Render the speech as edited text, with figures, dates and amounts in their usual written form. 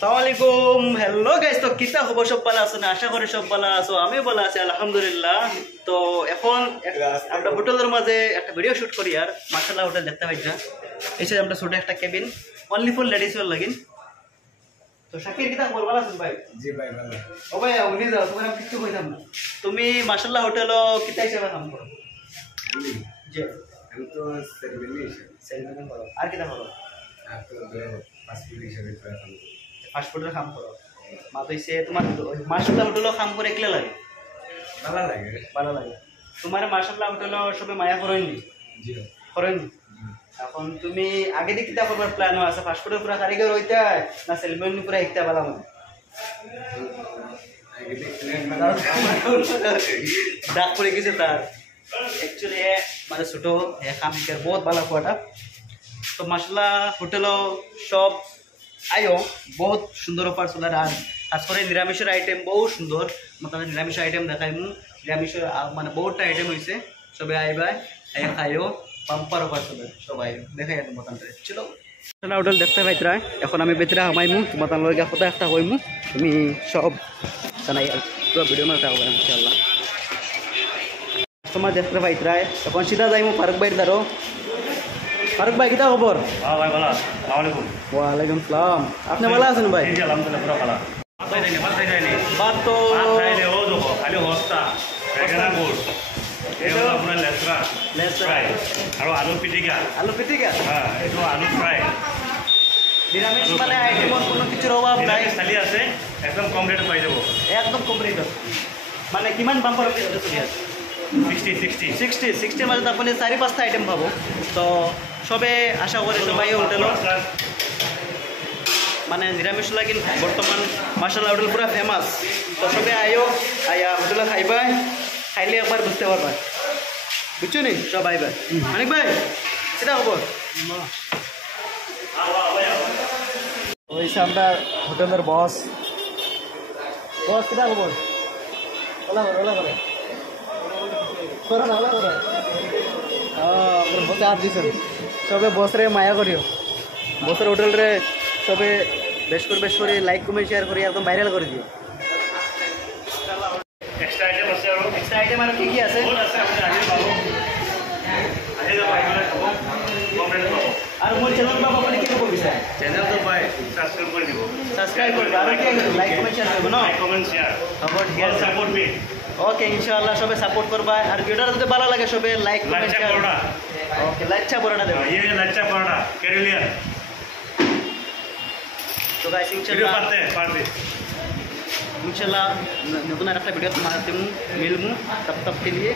আসসালামু আলাইকুম hello guys তো কিতা খবর সব ভালো আছো না আশা করি সব ভালো আছো আমি ভালো আছি আলহামদুলিল্লাহ তো এখন আমরা হোটেলের মাঝে একটা ভিডিও শুট করি আর মাশাআল্লাহ হোটেল দেখতে পাইছা এসে আমরা ছোট একটা কেবিন অনলি ফর লেডিস এর লাগিন তো শাকির কিতা খবর ভালো আছেন ভাই জি ভাই ভালো ও ভাই উনি যাও তোমার কিছু কইতাম না তুমি মাশাআল্লাহ হোটেল কিতা হিসেবে কাম করো জি আমি তো সেলম্যান করো আর কিতা করো আর তো পাসপোর্ট হিসেবে কাম করি ফাস্টফুডের কাম করো মা তো এসে তোমার মাশাআল্লাহ হোটেলও কাম করে একলা লাগে ভালো লাগে তোমার মাশাআল্লাহ হোটেল সবে মায়া করেননি জি করেননি এখন তুমি আগে দিকে কিতা করবার প্ল্যান আছে ফাস্টফুডের পুরা কারিগর হইতা না সেলম্যান পুরা একটা ভালো মানে ডাক পড়ে গেছে তার অ্যাকচুয়ালি মানে ছোট কাম শিকার বহুত ভালো কুয়াটা তো মাশাআল্লাহ হোটেলও সব আয়ো বহুত সুন্দর অফার চলার আর খাস করে নিরামিষের আইটেম বহু সুন্দর মানে নিরামিষের আইটেম দেখাই মু নিরামিষের মানে বহুতটা আইটেম হয়েছে সবাই আইবাই খাইও পাম্পার অফার চলে সবাই দেখাই মতানটা চলো হোটেল দেখতে পাইতরা এখন আমি বেতরা হামাইমু তোমার লগে কথা একটা কইমু তুমি সব জানাই আর পুরো ভিডিও মধ্যে থাকবে ইনশাআল্লাহ তোমার দেখতে পাইতরা এখন সিধা যাইমু ফারুক ভাইয়ের দারো ফারুক ভাই কিতা খবর হ্যাঁ ভাই ভালো আসসালামু আলাইকুম ওয়ালাইকুম সালাম আপনি ভালো আছেন ভাই জি আলহামদুলিল্লাহ পুরো ভালো বাত খাইনি বাত তো খাইলে ও দেখো খালি হস্তা বেগনা গুড় এটা আপনার লেসরা ফ্রাই আর আলু পিটিকা হ্যাঁ এটা আলু ফ্রাই নিরামিষ মানে আইটেমর কোনো কিছুর অভাব নাই চালি আছে একদম কম রেট পাই যাব একদম কম রেট মানে কিমান বাম্পার চলি আছে 60 মাঝে আপনি 4-5টা আইটেম পাবো তো সবে আশা করে সবাই হোটেল মানে নিরামিষ লাগিন বর্তমান মাশাআল্লাহ হোটেল পুরা ফেমাস তো সবে আয়া হোটেলে খাইবাই খাইলে একবার বুঝতে পারবা বুঝছো নি সব আইবাই মানিক ভাই সেটা খবর ওইসে আমরা হোটেলের বস কিটা খবর ওলা করে বসে হাত দিছেন সবে বসরে মায়া করিও বসের হোটেল রে সবে বেশ করে লাইক কমেন্ট শেয়ার করি একদম ভাইরাল করে দিও এক্সট্রা আইটেম আছে আর এক্সট্রা আইটেম আর কি আছে আছে আপনি আগে পাবো আগে যাব এগুলো খাবো কম রেট পাবো আর মোর চ্যানেল বাবা আপনি কি করব বিচার চ্যানেল তো ভাই সাবস্ক্রাইব করে দিব সাবস্ক্রাইব করবে আর কি লাইক কমেন্ট শেয়ার করবে না লাইক কমেন্ট শেয়ার খবর ঠিক আছে সাপোর্ট মি ওকে ইনশাআল্লাহ সবে সাপোর্ট করবা আর ভিডিওটা যদি ভালো লাগে সবে লাইক কমেন্ট লাচ্চা শেয়ার পরোটা ওকে লাচ্চা পরোটা দেবে ये लच्छा पराठा केरलियन তো গাইস वीडियो पाते इंशाल्लाह नतून आरेकटा भिडियो तुम्हारे मिलमु तब के लिए